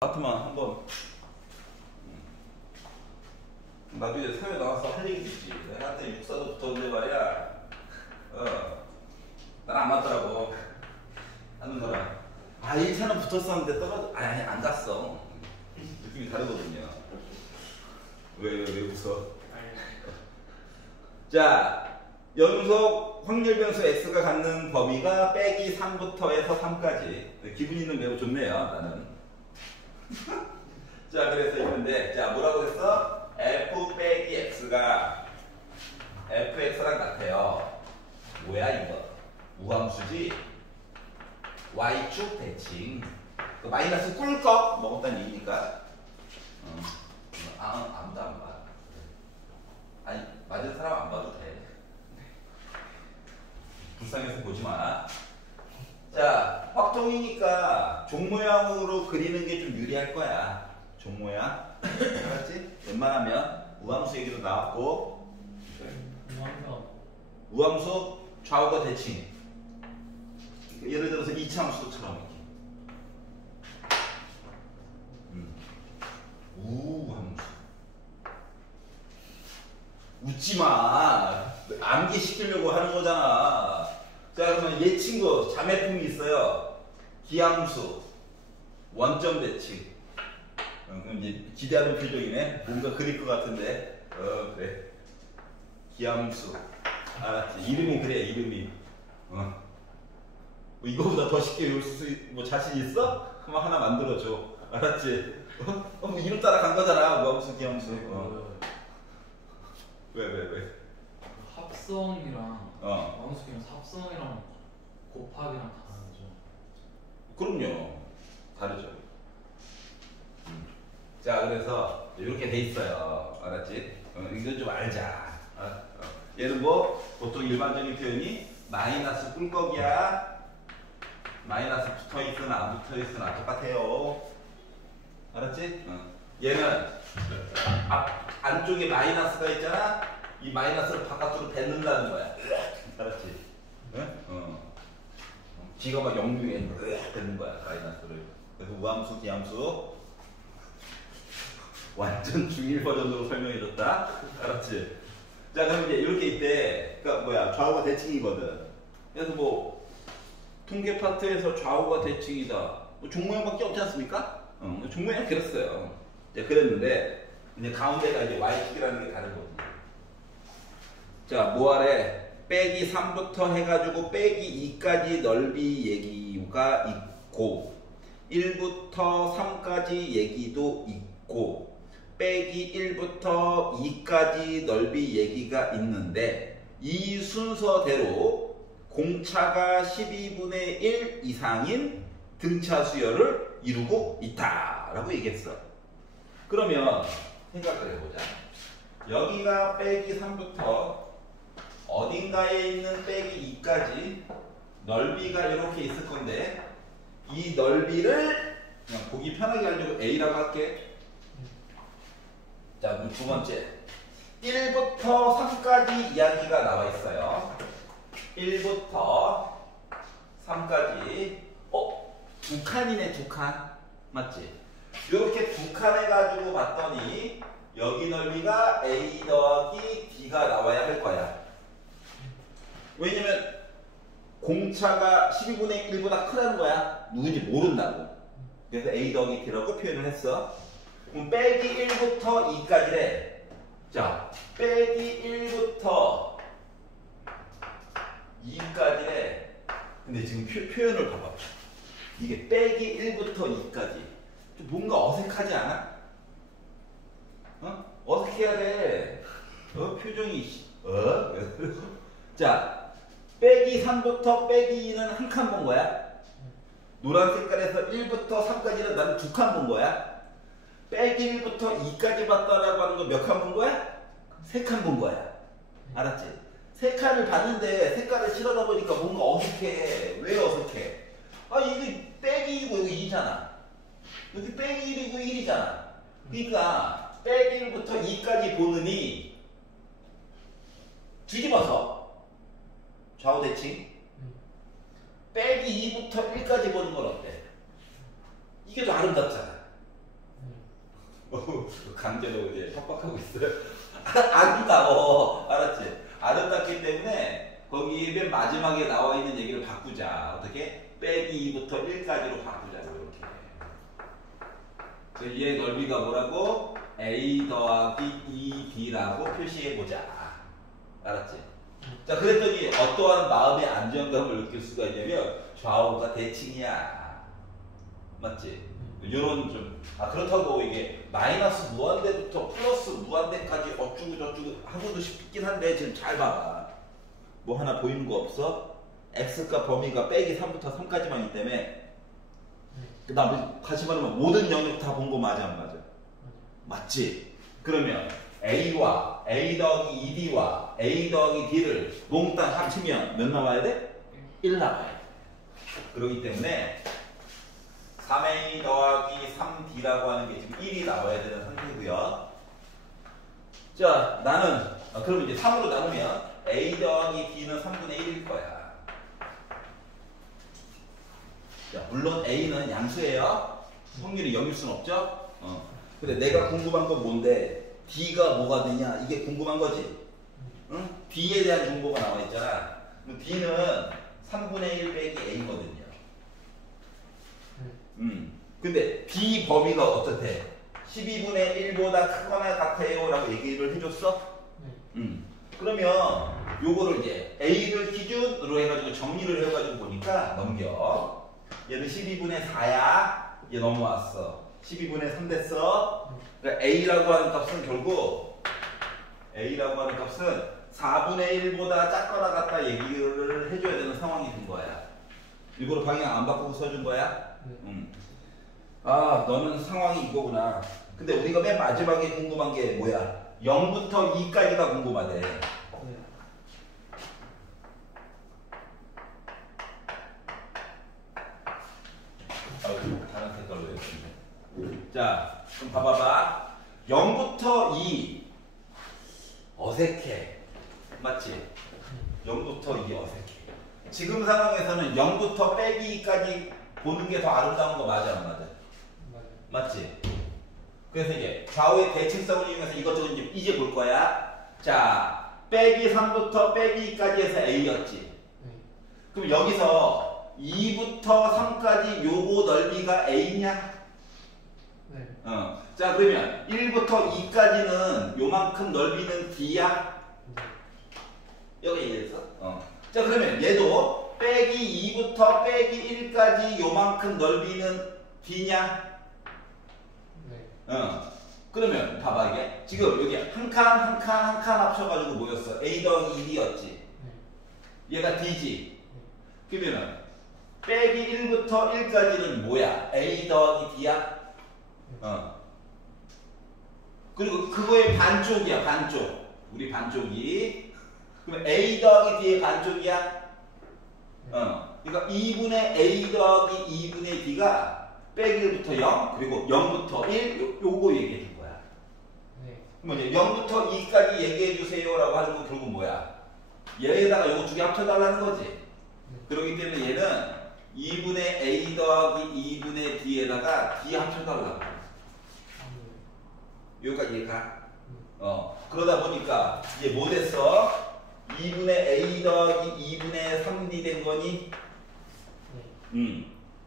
아파트만 한번 나중에 사회 나와서 할 얘기도 있지. 내한테 육사도 붙었는데 말이야. 난 안 맞더라고 하는 거랑. 아 1차는 붙었었는데 떨어져. 아니 안 갔어. 느낌이 다르거든요. 왜 웃어? 자, 연속 확률 변수 x가 갖는 범위가 빼기 3부터 해서 3까지. 기분이는 매우 좋네요. 나는. 자, 그래서 있는데, 자, 뭐라고 했어? f 빼기 x가 fx랑 같아요. 뭐야 이거? 우함수지? y축 대칭. 그 마이너스 꿀꺽 먹었다는 얘기니까. 아무도 안 봐. 아니, 맞은 사람 안 봐도 돼. 불쌍해서 보지 마. 자, 확통이니까 종 모양으로 그리는 게 좀 유리할 거야. 종 모양. 알았지? 웬만하면 우함수 얘기도 나왔고. 우함수 좌우가 대칭. 예를 들어서 이차함수처럼 이렇게. 우함수. 웃지 마. 암기시키려고 하는 거잖아. 자, 그러면 얘 친구 자매품이 있어요. 기함수, 원점 대칭. 그럼 이제 기대하는 표정이네. 뭔가 그릴 것 같은데. 그래. 기함수. 알았지? 이름이 그래, 이름이. 뭐 이거보다 더 쉽게 외울 수, 뭐 자신 있어? 그럼 하나 만들어줘. 알았지? 뭐 이름 따라 간 거잖아. 무함수, 기함수. 왜? 합성이랑 원수기랑 합성이랑 곱하기랑 다르죠. 그럼요. 다르죠. 자, 그래서 이렇게 돼 있어요. 알았지? 이건 좀 알자. 얘는 뭐 보통 일반적인 표현이 마이너스 꿀꺽이야. 마이너스 붙어있으나 안 붙어있으나 똑같아요. 알았지? 얘는 안쪽에 마이너스가 있잖아. 이 마이너스를 바깥으로 뱉는다는 거야. 알았지? 응? 지가 막 영유에 뱉는 거야, 마이너스를. 그래서 우함수, 기함수. 완전 중1 버전으로 설명해줬다. 알았지? 자, 그럼 이제 이렇게 있대. 그러니까 뭐야, 좌우가 대칭이거든. 그래서 뭐 통계 파트에서 좌우가 대칭이다. 뭐 종모양밖에 없지 않습니까? 종모양 그랬어요. 이제 그랬는데 이제 가운데가 이제 y축이라는 게 다른 거지. 자, 뭐하래? 빼기 3부터 해가지고 빼기 2까지 넓이 얘기가 있고 1부터 3까지 얘기도 있고 빼기 1부터 2까지 넓이 얘기가 있는데 이 순서대로 공차가 12분의 1 이상인 등차 수열을 이루고 있다라고 얘기했어. 그러면 생각을 해보자. 여기가 빼기 3부터 어딘가에 있는 빼기 2까지 넓이가 이렇게 있을 건데 이 넓이를 그냥 보기 편하게 하려고 A라고 할게. 자, 그럼 두 번째 1부터 3까지 이야기가 나와 있어요. 1부터 3까지 두 칸이네. 두 칸 맞지? 이렇게 두 칸 해가지고 봤더니 여기 넓이가 A 더하기 D가 나와야 할 거야. 왜냐면 공차가 12분의 1보다 크다는 거야. 누군지 모른다고. 그래서 A 더하기 D라고 표현을 했어. 그럼 빼기 1부터 2까지래. 자, 빼기 1부터 2까지래. 근데 지금 표현을 봐봐. 이게 빼기 1부터 2까지. 좀 뭔가 어색하지 않아? 어색해야 돼. 표정이. 자, 빼기 3부터 빼기 2는 한 칸 본 거야. 노란 색깔에서 1부터 3까지는 나는 두 칸 본 거야. 빼기 1부터 2까지 봤다라고 하는 거 몇 칸 본 거야? 세 칸 본 거야. 알았지? 세 칸을 봤는데 색깔을 칠하다 보니까 뭔가 어색해. 왜 어색해? 이게 빼기 2고 여기 2잖아. 여기 빼기 1이고 1이잖아. 그러니까 빼기 1부터 2까지 보느니 뒤집어서 좌우 대칭 빼기 2부터 1까지 보는 건 어때? 이게 더 아름답잖아. 강제로 이제 협박하고 있어요. 아름다워. 알았지? 아름답기 때문에 거기 맨 마지막에 나와 있는 얘기를 바꾸자. 어떻게? 빼기 2부터 1까지로 바꾸자고 이렇게. 얘 넓이가 뭐라고? A 더하기 2D라고 표시해보자. 알았지? 자, 그랬더니 어떠한 마음의 안정감을 느낄 수가 있냐면 좌우가 대칭이야. 맞지? 요런 좀, 그렇다고 이게 마이너스 무한대부터 플러스 무한대까지 어쩌고 저쩌고 하고도 싶긴 한데 지금 잘 봐봐. 뭐 하나 보이는 거 없어? x값 범위가 빼기 3부터 3까지만이기 때문에 그 다음에 다시 말하면 모든 영역 다 본 거 맞아 안 맞아? 맞지? 그러면 a와 a 더하기 2d와 a 더하기 d를 몽땅 합치면 몇 나와야 돼? 1 나와야 돼. 그렇기 때문에 3a 더하기 3d라고 하는 게 지금 1이 나와야 되는 상태고요. 자, 나는 그럼 이제 3으로 나누면 a 더하기 d는 3분의 1일 거야. 자, 물론 a는 양수예요. 확률이 0일 수는 없죠. 근데 내가 궁금한 건 뭔데 d가 뭐가 되냐 이게 궁금한 거지. 응? d에 대한 정보가 나와 있잖아. d는 3분의 1 빼기 a거든요. 근데 d 범위가 어떻대? 12분의 1보다 크거나 같아요 라고 얘기를 해줬어? 그러면 요거를 이제 a를 기준으로 해가지고 정리를 해가지고 보니까 넘겨. 얘는 12분의 4야. 얘 넘어왔어. 12분의 3 됐어. 그러니까 a라고 하는 값은 결국 a라고 하는 값은 4분의 1보다 작거나 같다 얘기를 해줘야 되는 상황이 된 거야. 일부러 방향 안 바꾸고 써준 거야? 너는 상황이 이거구나. 근데 우리가 맨 마지막에 궁금한 게 뭐야? 0부터 2까지가 궁금하대. 다른 색깔로 했는데. 자, 그럼 봐봐봐. 0부터 2 어색해. 맞지? 0부터 2 어색해. 지금 상황에서는 0부터 빼기 2까지 보는 게 더 아름다운 거 맞아 안 맞아? 맞지? 그래서 이제 좌우의 대칭성을 이용해서 이것저것 이제 볼 거야. 자, 빼기 3부터 빼기 2까지 해서 A였지. 그럼 여기서 2부터 3까지 요거 넓이가 A냐? 네. 자, 그러면 1부터 2까지는 요만큼 넓이는 D야? 여기 얘기했어? 자, 그러면 얘도 빼기 2부터 빼기 1까지 요만큼 넓이는 D냐? 그러면 봐봐 이게 지금 여기 한 칸 한 칸 한 칸 합쳐가지고 뭐였어? A 더하기 2D였지. 얘가 D지. 그러면은 빼기 1부터 1까지는 뭐야? A 더하기 D야? 그리고 그거의 반쪽이야. 반쪽. 우리 반쪽이. 그러면 A 더하기 D의 반쪽이야? 그러니까 2분의 A 더하기 2분의 D가 빼기 1부터 0 그리고 0부터 1 요거 얘기해 줄 거야. 그럼 이제 0부터 2까지 얘기해 주세요 라고 하는 건 결국 뭐야? 얘에다가 요거 두 개 합쳐달라는 거지. 그렇기 때문에 얘는 2분의 A 더하기 2분의 D에다가 D 합쳐달라고. 여기까지 얘가. 그러다 보니까 이제 뭐 됐어? 2분의 A 더하기 2분의 3D 된 거니?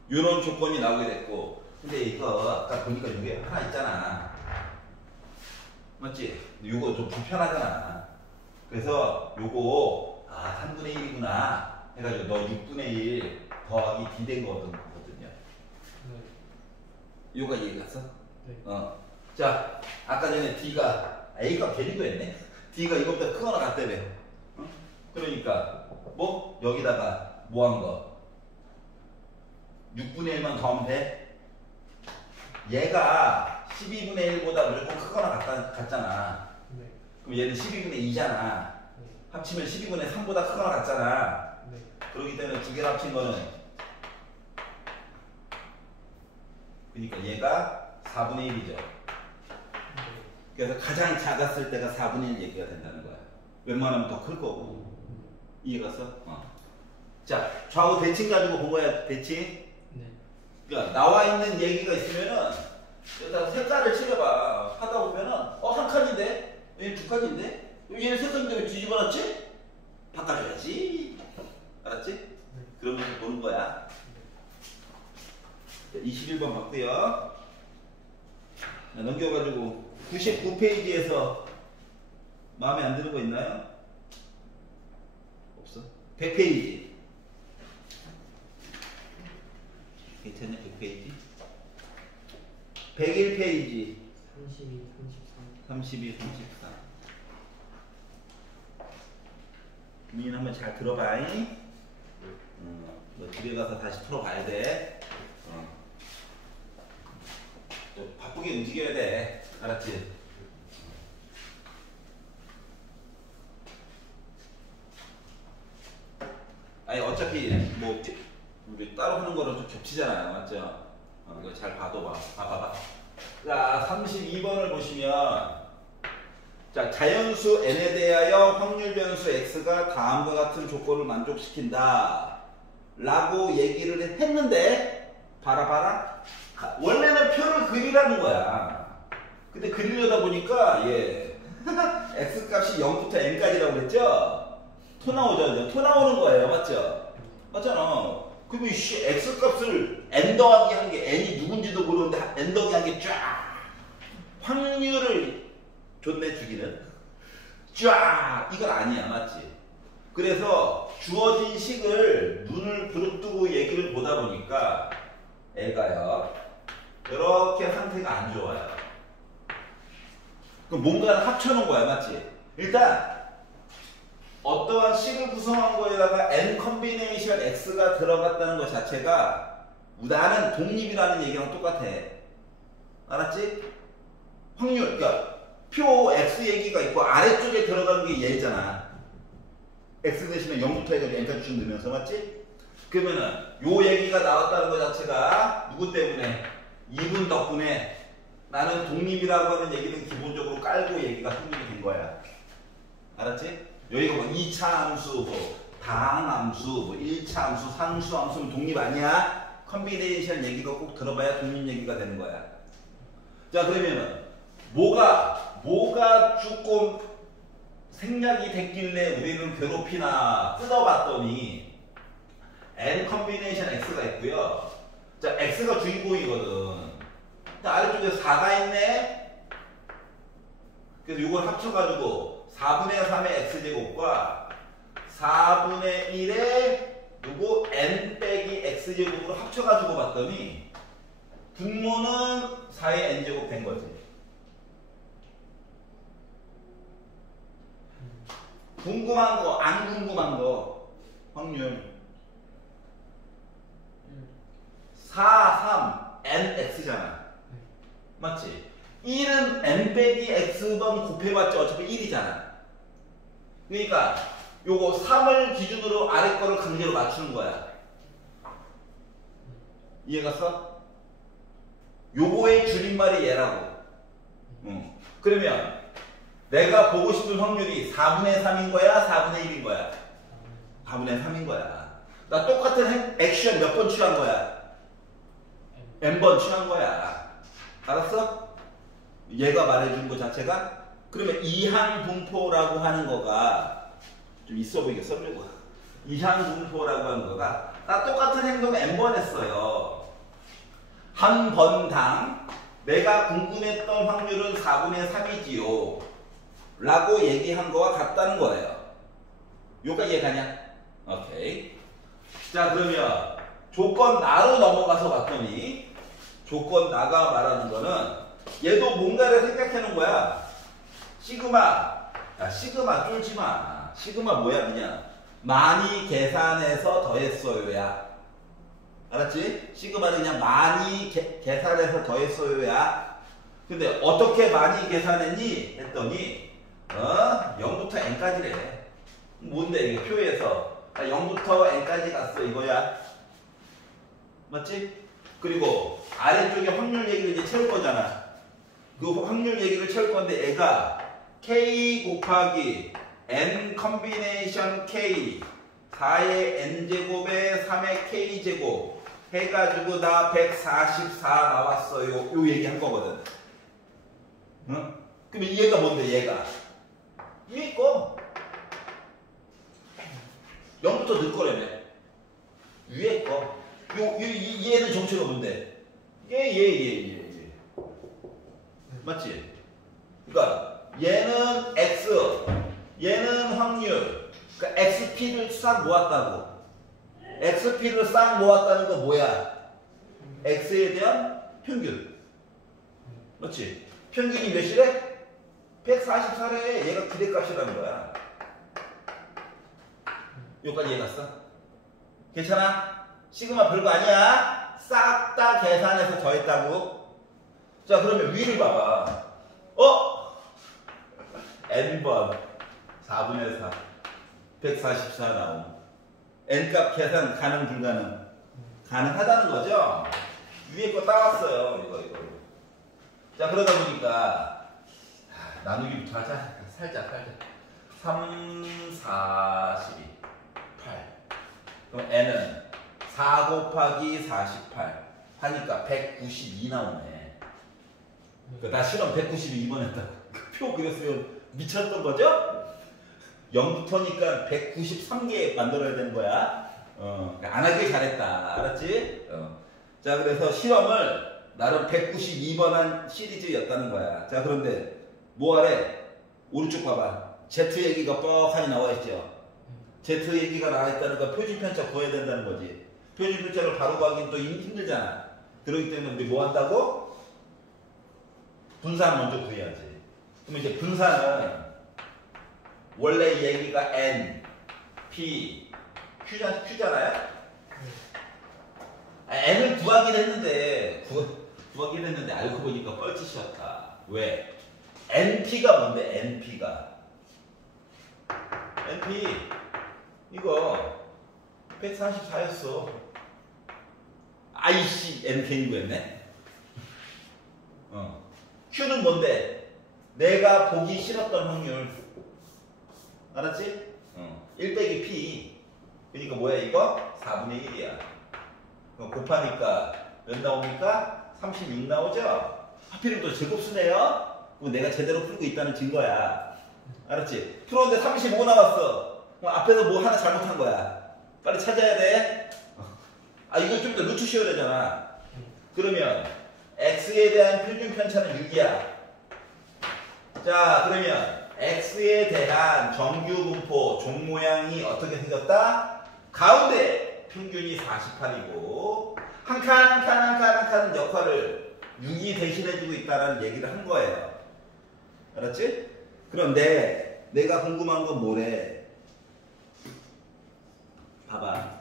이런 조건이 나오게 됐고. 근데 이거 아까 보니까 이게 하나 있잖아. 맞지? 이거 좀 불편하잖아. 그래서 요거 3분의 1이구나 해가지고 너 6분의 1 더하기 D 된 거거든요. 요가 이해갔어? 네. 자, 아까 전에 D가 A가 괜히 그랬네. D가 이거보다 크거나 같다며. 그러니까 뭐 여기다가 뭐 한 거? 6분의 1만 더하면 돼? 얘가 12분의 1보다 무조건 크거나 같잖아. 그럼 얘는 12분의 2잖아. 합치면 12분의 3보다 크거나 같잖아. 그렇기 때문에 두 개를 합친 거는 그러니까 얘가 4분의 1이죠. 그래서 가장 작았을 때가 4분의 1 얘기가 된다는 거야. 웬만하면 더 클 거고. 이해갔어? 자, 좌우 대칭 가지고 본 거야, 대칭. 그러니까 나와 있는 얘기가 있으면은 여기다 색깔을 칠해봐. 넘겨가지고 99페이지에서 마음에 안 드는 거 있나요? 없어? 100페이지. 괜찮냐? 100페이지? 101페이지. 32, 33. 32, 34. 민이 한번 잘 들어봐. 너 집에 가서 다시 풀어봐야 돼. 또 바쁘게 움직여야 돼. 알았지? 아니 어차피 뭐 우리 따로 하는 거랑 좀 겹치잖아요. 맞죠? 이거 잘 봐둬봐. 봐봐. 자, 32번을 보시면 자, 자연수 n에 대하여 확률 변수 x가 다음과 같은 조건을 만족시킨다 라고 얘기를 했는데 봐라. 원래는 표를 그리라는 거야. 근데 그리려다 보니까 x 값이 0부터 n까지라고 그랬죠? 토 나오죠? 토 나오는 거예요. 맞죠? 맞잖아. 그러면 x 값을 n 더하기 한 게 n이 누군지도 모르는데 n 더하기 한 게 쫙 확률을 존내 주기는 쫙 이건 아니야. 맞지? 그래서 주어진 식을 눈을 부릅뜨고 얘기를 보다 보니까 애가요 이렇게 상태가 안 좋아요. 그럼 뭔가를 합쳐놓은 거야. 맞지? 일단 어떠한 식을 구성한 거에다가 n 컨비네이션 x가 들어갔다는 것 자체가 나는 독립이라는 얘기랑 똑같아. 알았지? 확률, 그러니까 표 x 얘기가 있고 아래쪽에 들어가는 게 얘잖아. x 대신에 0부터 해가지고 n까지 쭉 넣으면서. 맞지? 그러면은 요 얘기가 나왔다는 것 자체가 누구 때문에? 이분 덕분에 나는 독립이라고 하는 얘기는 기본적으로 깔고 얘기가 확립이 된 거야. 알았지? 여기가 뭐 2차 함수, 뭐 다항함수, 뭐 1차 함수, 상수 함수는 독립 아니야? 컨비네이션 얘기가 꼭 들어봐야 독립 얘기가 되는 거야. 자, 그러면은 뭐가 조금 생략이 됐길래 우리는 괴롭히나 뜯어봤더니 n 컨비네이션 x가 있고요. 자, x가 주인공이거든. 자, 아래쪽에 4가 있네. 그래서 이걸 합쳐가지고 4분의 3의 x제곱과 4분의 1의 요거 n 빼기 x제곱으로 합쳐가지고 봤더니 분모는 4의 n제곱 된 거지. 궁금한 거, 안 궁금한 거 확률 4, 3, nx잖아. 맞지? 1은 n 빼기 x번 곱해봤자 어차피 1이잖아. 그러니까 요거 3을 기준으로 아래 거를 강제로 맞추는 거야. 이해갔어? 요거의 줄임말이 얘라고. 그러면 내가 보고 싶은 확률이 4분의 3인 거야? 4분의 1인 거야? 4분의 3인 거야. 나 똑같은 액션 몇 번 취한 거야? n번 취한 거야. 알았어? 얘가 말해준 거 자체가? 그러면 이항분포라고 하는 거가 좀 있어 보이게 써주고. 이항분포라고 하는 거가 나 똑같은 행동 n번 했어요. 한 번당 내가 궁금했던 확률은 4분의 3이지요 라고 얘기한 거와 같다는 거예요. 요가 이해가냐? 오케이. 자, 그러면 조건 나로 넘어가서 봤더니 조건 나가 말하는 거는 얘도 뭔가를 생각해 놓은 거야. 시그마. 야, 시그마 쫄지 마. 시그마 뭐야? 그냥 많이 계산해서 더했어요야. 알았지? 시그마는 그냥 많이 계산해서 더했어요야. 근데 어떻게 많이 계산했니? 했더니 0부터 n까지래. 뭔데 이게 표에서 0부터 n까지 갔어 이거야. 맞지? 그리고 아래쪽에 확률 얘기를 이제 채울 거잖아. 그 확률 얘기를 채울 건데 애가 k 곱하기 n 컨비네이션 k 4의 n제곱에 3의 k제곱 해가지고 나 144 나왔어요. 요 얘기 한 거거든. 응? 그러면 얘가 뭔데 얘가? 얘 거 0부터 넣을 거라며. 위에 거. 얘는 정체가 뭔데? 얘. 맞지? 그러니까 얘는 X, 얘는 확률. 그러니까 XP를 싹 모았다고. XP를 싹 모았다는 거 뭐야? X에 대한 평균. 맞지? 평균이 몇이래? 144래. 얘가 기대값이라는 거야. 여기까지 이해갔어? 괜찮아? 시그마 별거 아니야? 싹 다 계산해서 더했다고? 자, 그러면 위를 봐봐. n번 4분의 4 144 나옴. n값 계산 가능 불가능? 가능하다는 거죠? 위에 거 따왔어요. 이거. 자, 그러다 보니까 나누기부터 하자. 살짝 3, 4, 12 8. 그럼 n은 4 곱하기 48 하니까 192 나오네. 나 실험 192번 했다. 표 그렸으면 미쳤던 거죠? 0부터니까 193개 만들어야 되는 거야. 안 하길 잘했다. 알았지? 자, 그래서 실험을 나름 192번 한 시리즈였다는 거야. 자, 그런데 뭐하래? 오른쪽 봐봐. Z 얘기가 뻑하니 나와 있죠. Z 얘기가 나와 있다는 거 표준 편차 구해야 된다는 거지. 표준 편차를 바로 구하기는 또 힘들잖아. 그렇기 때문에 우리 뭐 한다고? 분산 먼저 구해야지. 그럼 이제 분산은 원래 얘기가 N, P, Q잖아요? N을 구하긴 했는데 알고 보니까 뻘짓이었다. 왜? NP가 뭔데? NP가 NP 이거 144였어. 아이씨, N 괜히 구했네. Q는 뭔데? 내가 보기 싫었던 확률. 알았지? 1 빼기 P. 그러니까 뭐야 이거? 4분의 1이야. 곱하니까 몇 나옵니까? 36 나오죠? 하필이면 또 제곱수네요? 그럼 내가 제대로 풀고 있다는 증거야. 알았지? 풀었는데 35 나왔어. 그럼 앞에서 뭐 하나 잘못한 거야. 빨리 찾아야 돼. 이거 좀 더 루트 씌워야 되잖아. 그러면 X에 대한 표준 편차는 6이야. 자, 그러면 X에 대한 정규 분포 종 모양이 어떻게 생겼다? 가운데 평균이 48이고 한 칸 역할을 6이 대신해주고 있다는 얘기를 한 거예요. 알았지? 그런데 내가 궁금한 건 뭐래? 봐봐.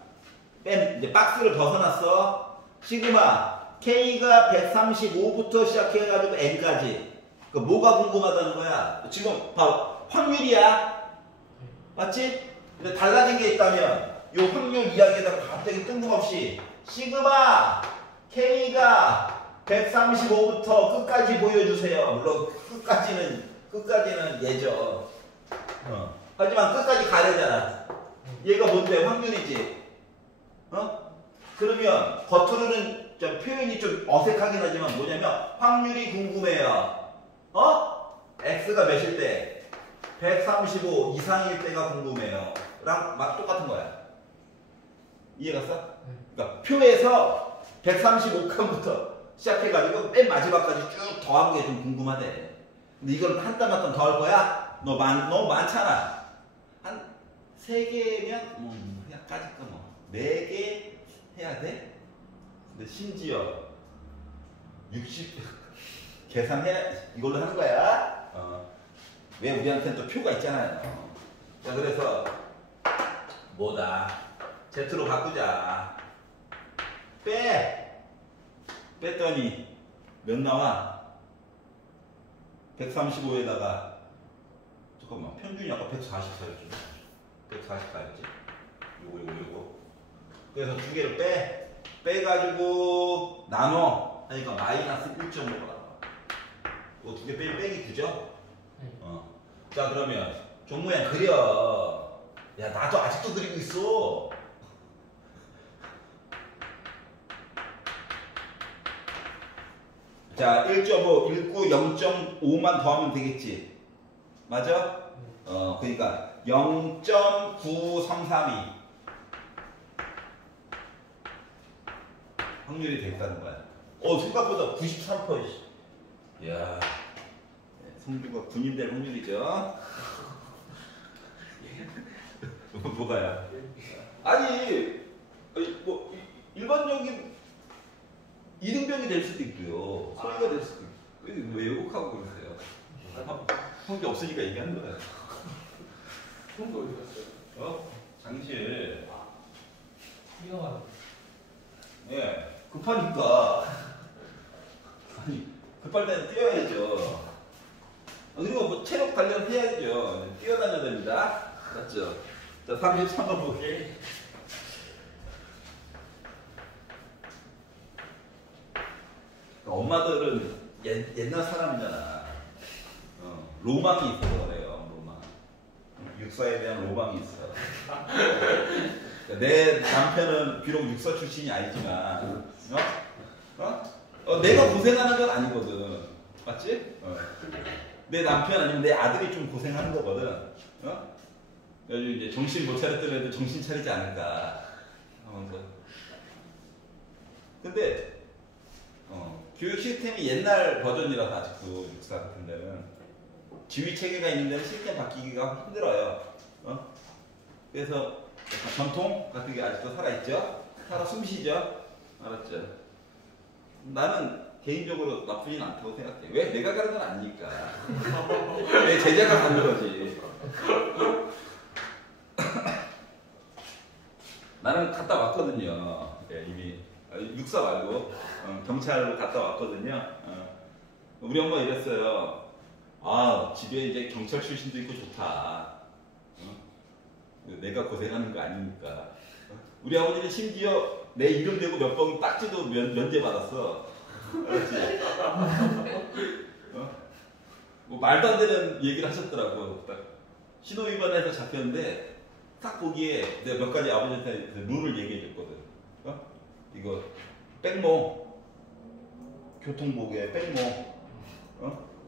이제 박스를 벗어났어. 시그마 K가 135부터 시작해가지고 N까지. 그 뭐가 궁금하다는 거야? 지금 봐, 확률이야. 맞지? 근데 달라진 게 있다면 이 확률 이야기에다가 갑자기 뜬금없이 시그마 K가 135부터 끝까지 보여주세요. 물론 끝까지는 예죠. 하지만 끝까지 가려잖아. 얘가 뭔데? 확률이지. 그러면 겉으로는 좀 표현이 좀 어색하긴 하지만 뭐냐면 확률이 궁금해요. X가 몇일 때? 135 이상일 때가 궁금해요. 랑 막 똑같은 거야. 이해갔어? 그러니까 표에서 135칸부터 시작해가지고 맨 마지막까지 쭉 더한 게 좀 궁금하대. 근데 이걸 한 땀 한 땀 더 할 거야? 너무 많잖아. 한 3개면 그냥 까짓 거 4개 해야 돼? 근데 심지어 60 계산해 이걸로 하는 거야. 왜 우리한테는 또 표가 있잖아요. 자, 그래서 뭐다? Z로 바꾸자. 뺐더니 몇 나와? 135에다가 잠깐만, 평균이 아까 144였지. 144였지. 요거. 그래서 두 개를 빼가지고 나눠 하니까 마이너스 1.5가 나와. 이거 두 개 빼기 9죠? 자, 그러면 종 모양 그려. 야, 나도 아직도 그리고 있어. 자, 1.5 읽고 0.5만 더하면 되겠지. 맞아? 그러니까 0.9332 확률이 됐다는 거야. 생각보다 93%. 이야. 성주가 군인 될 확률이죠. 뭐가야? 아니 뭐 일반적인 이등병이 될 수도 있고요. 소위가 될 수도 있고. 왜 왜곡하고 그러세요? 성주 없으니까 얘기하는 거야. 형도 어디 갔어요? 장실. 뛰어가다. 예, 급하니까. 아니, 급할 때는 뛰어야죠. 그리고 뭐 체력 단련 해야죠. 뛰어다녀야 됩니다. 맞죠? 자, 33번 보기. 엄마들은 옛날 사람이잖아. 로망이 있어서 그래요. 로망. 육사에 대한 로망이 있어. 내 남편은 비록 육사 출신이 아니지만, 내가 고생하는 건 아니거든. 맞지? 내 남편 아니면 내 아들이 좀 고생하는 거거든. 요즘 이제 정신 못 차렸던 애들 정신 차리지 않을까. 근데, 교육 시스템이 옛날 버전이라서 아직도 육사 같은 데는 지휘 체계가 있는 데는 시스템 바뀌기가 힘들어요. 그래서 전통 같은 게 아직도 살아있죠? 살아 숨쉬죠? 알았죠? 나는 개인적으로 나쁘진 않다고 생각해. 왜? 내가 가는 건 아니니까. 내 제자가 가는 거지. 나는 갔다 왔거든요. 예, 이미. 육사 말고 경찰로 갔다 왔거든요. 우리 엄마 이랬어요. 아, 집에 이제 경찰 출신도 있고 좋다. 내가 고생하는 거 아니니까. 우리 아버지는 심지어 내 이름 대고 몇 번 딱지도 면제 받았어. 알았지? 뭐 말도 안 되는 얘기를 하셨더라고. 딱 신호위반해서 잡혔는데 딱 보기에 내가 몇 가지 아버지한테 룰을 얘기해 줬거든. 이거 백모 교통복에 백모.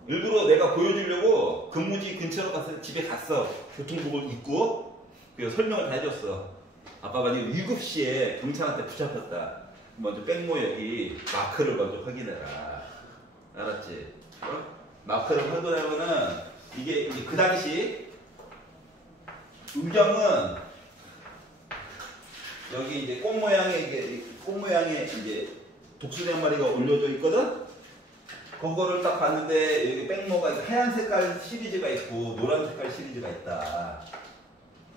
일부러 내가 보여주려고 근무지 근처로 가서 집에 갔어. 교통복을 입고 그래서 설명을 다 해줬어. 아빠가 지금 7시에 경찰한테 붙잡혔다. 먼저 백모 여기 마크를 먼저 확인해라. 알았지? 마크를 확인하면은 이게 이제 그 당시 의경은 여기 이제 꽃 모양의 이제 독수리 한 마리가 올려져 있거든. 그거를 딱 봤는데 여기 백모가 하얀 색깔 시리즈가 있고 노란 색깔 시리즈가 있다.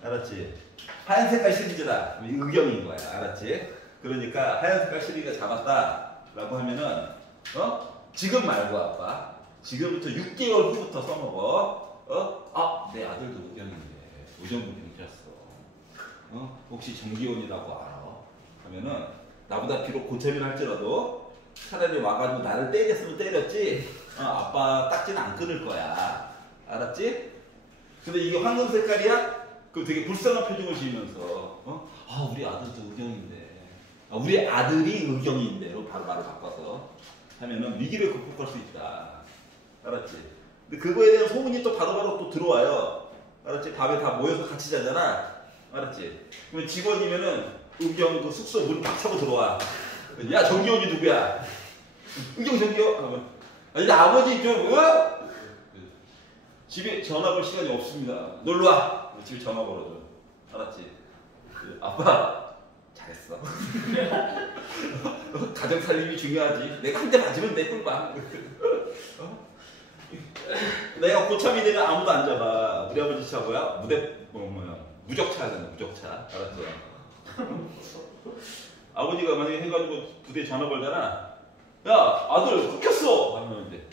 알았지? 하얀 색깔 시리즈다. 의경인 거야. 알았지? 그러니까 하얀 색깔 시리즈가 잡았다라고 하면은 지금 말고 아빠 지금부터 6개월 후부터 써먹어. 아, 내 아들도 의경인데 의정부 경찰서. 혹시 정기원이라고 알아? 하면은 나보다 비록 고참이라 할지라도 차라리 와가지고 나를 때렸으면 때렸지. 아빠 딱지는 안 끊을 거야. 알았지? 근데 이게 황금 색깔이야? 그럼 되게 불쌍한 표정을 지으면서 아, 우리 아들도 의경인데 우리 아들이 의경인데로 바로 말을 바꿔서 하면은 위기를 극복할 수 있다. 알았지? 근데 그거에 대한 소문이 또 바로바로 또 들어와요. 알았지? 밤에 다 모여서 같이 자잖아. 알았지? 그러면 직원이면은 의경 그 숙소 문 딱 차고 들어와. 야, 정기원이 누구야? 의경 정기원? 아니, 나 아버지 좀 집에 전화 걸 시간이 없습니다. 놀러 와. 집에 전화 걸어줘. 알았지? 아빠 잘했어. 가정 살림이 중요하지. 내가 한 대 맞으면 내 꿀밤. 내가 고참이 되면 아무도 안 잡아. 우리 아버지 차 뭐야? 무적차 하잖아. 무적차. 알았죠? 아버지가 만약에 해가지고 부대에 전화 걸잖아. 야, 아들 끊겼어. 하면 이제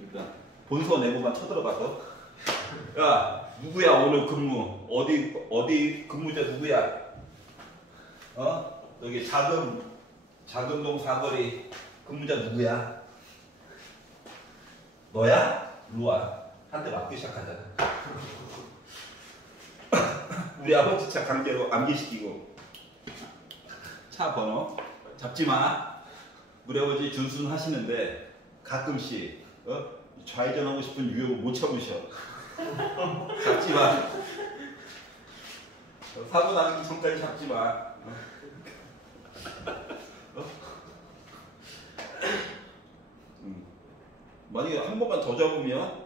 일단 본서 내부만 쳐들어가서 야, 누구야 오늘 근무? 어디 근무자 누구야? 여기 자금동 사거리 근무자 누구야? 너야? 일로와. 한 대 맞기 시작하자. 우리 아버지 차 강제로 암기시키고 차 번호 잡지 마. 우리 아버지 준수는 하시는데 가끔씩 좌회전하고 싶은 유혹을 못 참으셔. 잡지 마. 사고 나기 전까지 잡지 마. 만약에 한 번만 더 잡으면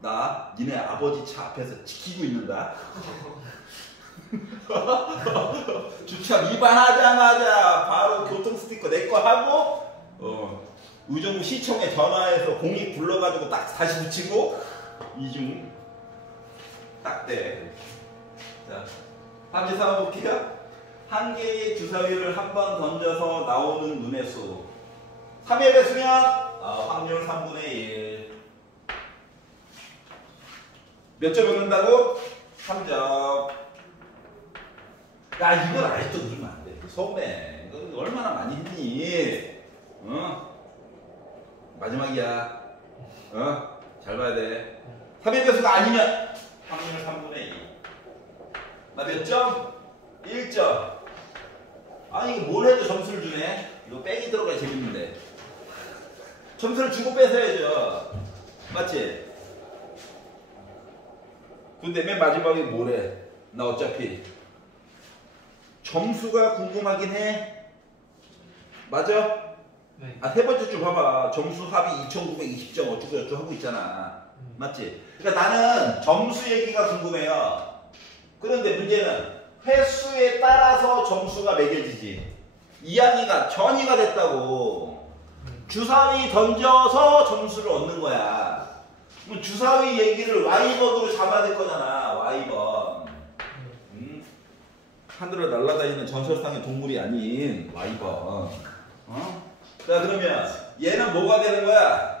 나 니네 아버지 차 앞에서 지키고 있는다. 주차 위반하자마자 바로 교통 스티커 내 거 하고 의정부 시청에 전화해서 공익 불러가지고 딱 다시 붙이고 이중 딱 돼. 자, 함께 삼아볼게요. 한 개의 주사위를 한 번 던져서 나오는 눈의 수 3의 배수면 확률 3분의 1. 몇 점 얻는다고? 3점. 야, 이걸 아직도 누르면 안 돼. 소매. 이거 얼마나 많이 했니? 마지막이야. 잘 봐야 돼. 3의 배수가 아니면 확률 3분의 2. 나 몇 점? 1점. 아니, 이거 뭘 해도 점수를 주네? 이거 빼기 들어가야 재밌는데. 점수를 주고 뺏어야죠. 맞지? 근데 맨 마지막에 뭐래? 나 어차피 점수가 궁금하긴 해. 맞아? 네. 세 번째 줄 봐봐. 점수 합이 2920점 어쩌고저쩌고 하고 있잖아. 맞지? 그러니까 나는 점수 얘기가 궁금해요. 그런데 문제는 횟수에 따라서 점수가 매겨지지. 이야기가 전이가 됐다고. 주사위 던져서 점수를 얻는 거야. 그럼 주사위 얘기를 Y번으로 잡아야 될 거잖아. Y번. 하늘을 날아다니는 전설상의 동물이 아닌 Y번. 자, 그러면 얘는 뭐가 되는 거야?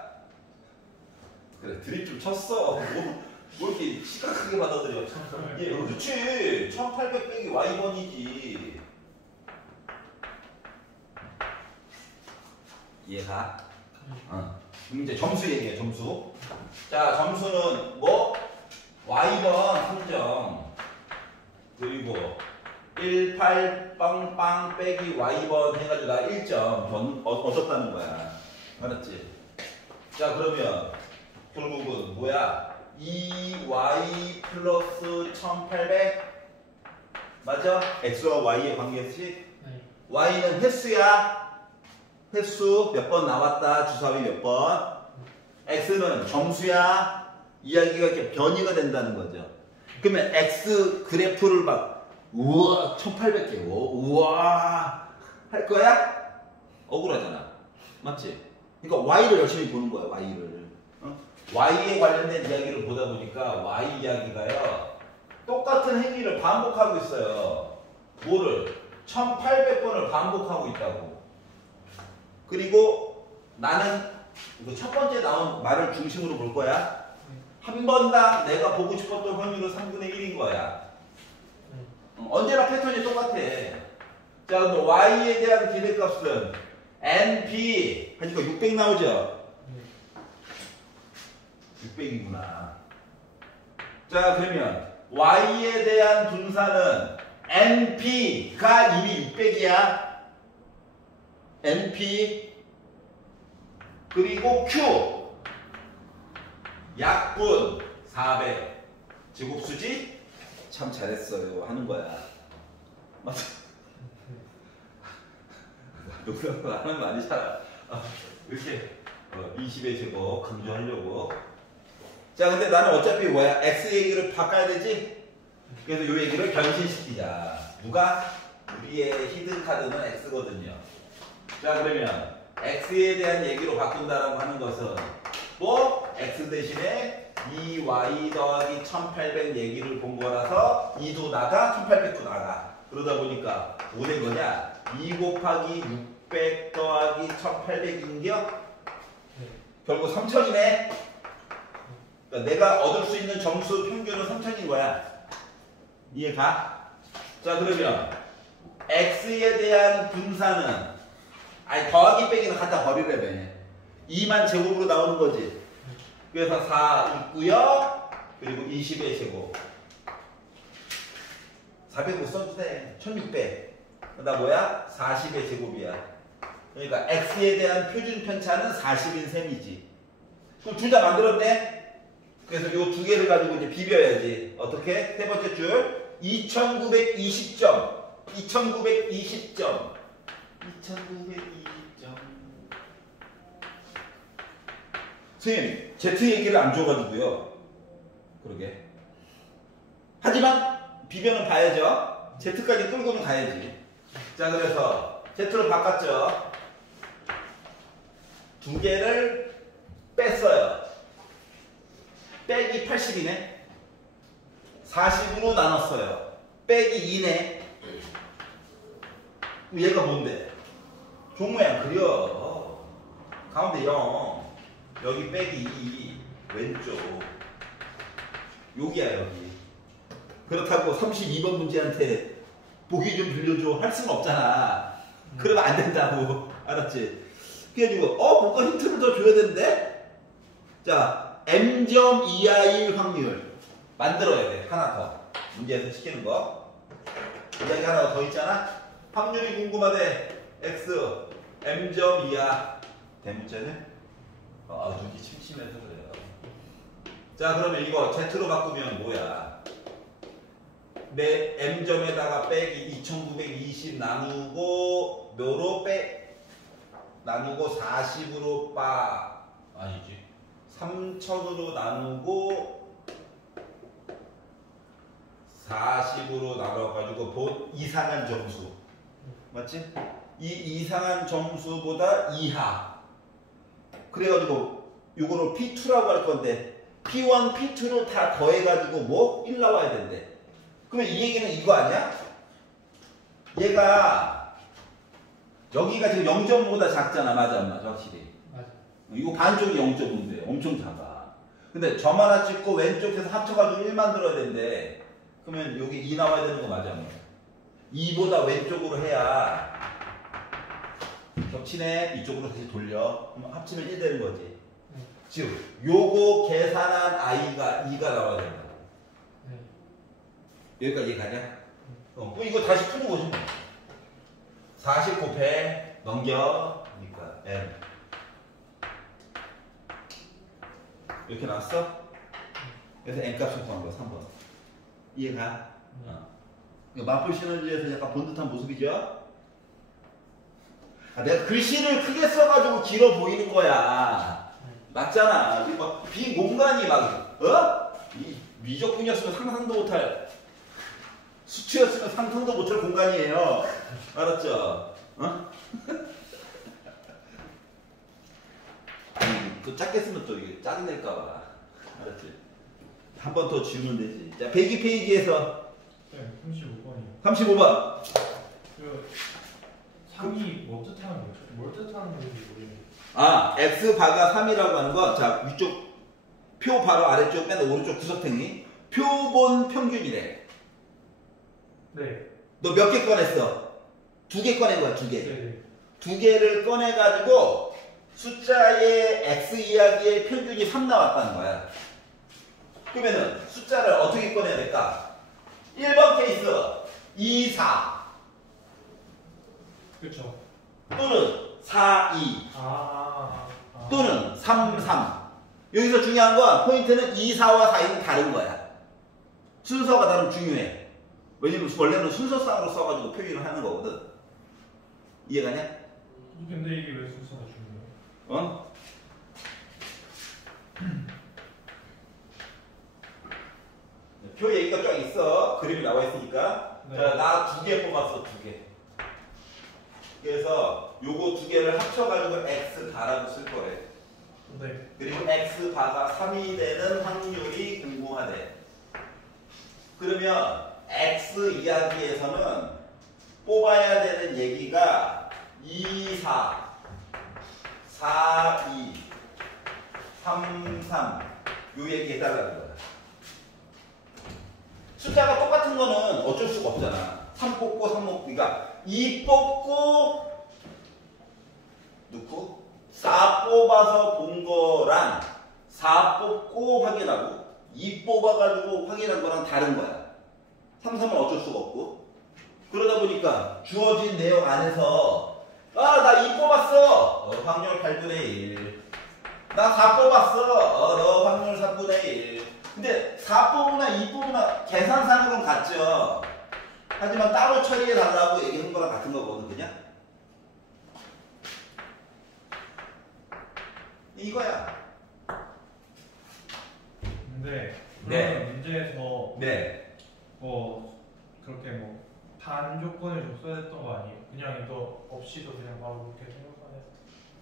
그래, 드립 좀 쳤어. 뭐 이렇게 시각하게 받아들여. 예, 그렇지. 1800 빼기 Y번이지. 이해가? 그럼 이제 점수 얘기해, 점수. 자, 점수는 뭐? Y번 3점. 그리고 18 빵빵 빼기 Y번 해가지고 나 1점 얻었다는 거야. 알았지? 자, 그러면 결국은 뭐야? 2Y 플러스 1800 맞아? X와 Y의 관계식? 네. Y는 횟수야. 횟수 몇 번 나왔다. 주사위 몇 번. X는 점수야. 이야기가 이렇게 변이가 된다는 거죠. 그러면 X 그래프를 막 우와 1800개 우와 할 거야? 억울하잖아. 맞지? 그러니까 Y를 열심히 보는 거야. Y를. Y에 관련된 이야기를 보다 보니까 Y 이야기가요. 똑같은 행위를 반복하고 있어요. 뭐를? 1800번을 반복하고 있다고. 그리고 나는 이거 첫 번째 나온 말을 중심으로 볼 거야. 한 번당 내가 보고 싶었던 확률은 3분의 1인 거야. 언제나 패턴이 똑같아. 자, 그럼 Y에 대한 기대값은 NP 하니까 600 나오죠? 600이구나. 자, 그러면 Y에 대한 분사는 NP가 이미 600이야. NP 그리고 Q 약분 400 제곱수지? 참 잘했어요 하는 거야. 맞아. 농담 안 하는 거 아니잖아. 이렇게 20의 제곱 강조하려고. 자, 근데 나는 어차피 뭐야? X 얘기를 바꿔야 되지? 그래서 이 얘기를 변신시키자. 누가? 우리의 히든 카드는 X거든요. 자, 그러면 X에 대한 얘기로 바꾼다라고 하는 것은 뭐? X 대신에 2Y 더하기 1800 얘기를 본 거라서 2도 나가, 1800도 나가. 그러다 보니까 뭐 된 거냐? 2 곱하기 600 더하기 1800인겨? 결국 3000이네. 그러니까 내가 얻을 수 있는 점수 평균은 3000인 거야. 이해가? 자, 그러면 X에 대한 분사는 아니 더하기 빼기는 갖다 버리래매. 2만 제곱으로 나오는 거지. 그래서 4 있고요. 그리고 20의 제곱. 400못 써도 돼. 1600. 나 뭐야? 40의 제곱이야. 그러니까 X에 대한 표준 편차는 40인 셈이지. 그럼 둘 다 만들었네? 그래서 요 두 개를 가지고 이제 비벼야지. 어떻게? 세 번째 줄. 2920점. 2920점. 2920점. 선생님, Z 얘기를 안 줘가지고요. 그러게. 하지만 비변은 봐야죠. Z까지 끌고는 가야지. 자, 그래서 Z로 바꿨죠. 두 개를 뺐어요. 빼기 80이네. 40으로 나눴어요. 빼기 2네. 얘가 뭔데? 종모양 그려. 가운데 0. 여기 빼기 2. 왼쪽. 여기야, 여기. 그렇다고 32번 문제한테 보기 좀 빌려줘 할 수는 없잖아. 그러면 안 된다고. 알았지? 그래가지고 뭔가 힌트를 더 줘야 되는데? 자, M 점 이하일 확률 만들어야 돼. 하나 더. 문제에서 시키는 거. 여기 하나 더 있잖아? 확률이 궁금하대. X M 점 이하 대문자네? 눈이 침침해서 그래요. 자, 그러면 이거 Z로 바꾸면 뭐야? 내 M점에다가 빼기 2920 나누고 묘로 나누고 40으로 아니지 3000으로 나누고 40으로 나눠가지고 본 이상한 점수 맞지? 이 이상한 점수보다 이하 그래가지고 요거를 P2라고 할 건데 P1, P2를 다 더해가지고 뭐? 1 나와야 된대. 그러면 이 얘기는 이거 아니야? 얘가 여기가 지금 0.5보다 작잖아. 맞아 안 맞아? 확실히. 맞아. 이거 반쪽이 0.5인데 엄청 작아. 근데 점 하나 찍고 왼쪽에서 합쳐가지고 1 만들어야 되는데 그러면 여기 2 나와야 되는 거 맞아 안 맞아? 2보다 왼쪽으로 해야 겹치네. 이쪽으로 다시 돌려. 그럼 합치면 1 되는 거지. 즉 요거 계산한 i가 2가 나와야 된다. 여기까지 이해가냐? 이거 다시 푸는 거지 뭐. 40 곱해 넘겨 그러니까 n 이렇게 나왔어? 그래서 n 값을 구한 거야 3번. 이해가? 이거 마플 시너지에서 약간 본 듯한 모습이죠? 내가 글씨를 크게 써가지고 길어 보이는 거야. 맞잖아. 막 빈 공간이 막 이 미적분이었으면 상상도 못할 수치였으면 상상도 못할 공간이에요. 알았죠? 또 작게 쓰면 또 이게 짜증낼까봐. 알았지? 한 번 더 지우면 되지. 자, 102페이지에서 네, 35번이요. 35번. 그 3이 뭐 뜻하는 거죠? 뭘 뜻하는 건지 모르겠는데. x 바가 3이라고 하는 거. 자, 위쪽 표 바로 아래쪽 맨 오른쪽 구석탱이. 표본 평균이래. 네. 너 몇 개 꺼냈어? 2개 꺼낸 거야, 2개. 네. 2개를 꺼내가지고 숫자의 x 이야기의 평균이 3 나왔다는 거야. 그러면은 숫자를 어떻게 꺼내야 될까? 1번 케이스 2, 4 그렇죠. 또는 4, 2 또는 3, 3 여기서 중요한 건 포인트는 2, 4와 4는 다른 거야. 순서가 다르면 중요해. 왜냐면 원래는 순서상으로 써가지고 표현을 하는 거거든. 이해가냐? 근데 이게 왜 순서가 중요해요? 표 얘기가 쫙 있어. 그림이 나와 있으니까. 네. 자, 나 2개 뽑았어, 2개. 그래서 요거 2개를 합쳐가지고 x 바라고 쓸 거래. 네. 그리고 x 바가 3이 되는 확률이 궁금하대. 그러면 x 이야기에서는 뽑아야 되는 얘기가 2, 4, 4, 2, 3, 3 요 얘기 해달라는 거야. 숫자가 똑같은 거는 어쩔 수가 없잖아. 3 뽑고 3 뽑고 그러니까 2 뽑고 넣고 4 뽑아서 본 거랑 4 뽑고 확인하고 2 뽑아가지고 확인한 거랑 다른 거야. 3, 3은 어쩔 수가 없고 그러다 보니까 주어진 내용 안에서 나 2 뽑았어. 확률 8분의 1. 나 4 뽑았어. 확률 3분의 1. 근데 4 뽑으나 2 뽑으나 계산상으로는 같죠. 하지만 따로 처리해 달라고 얘기한 거랑 같은 거거든 그냥. 이거야. 근데 네. 그런 문제에서 네. 그렇게 뭐 반조건을 줬어야 했던 거 아니에요? 그냥 이거 없이도 그냥 바로 이렇게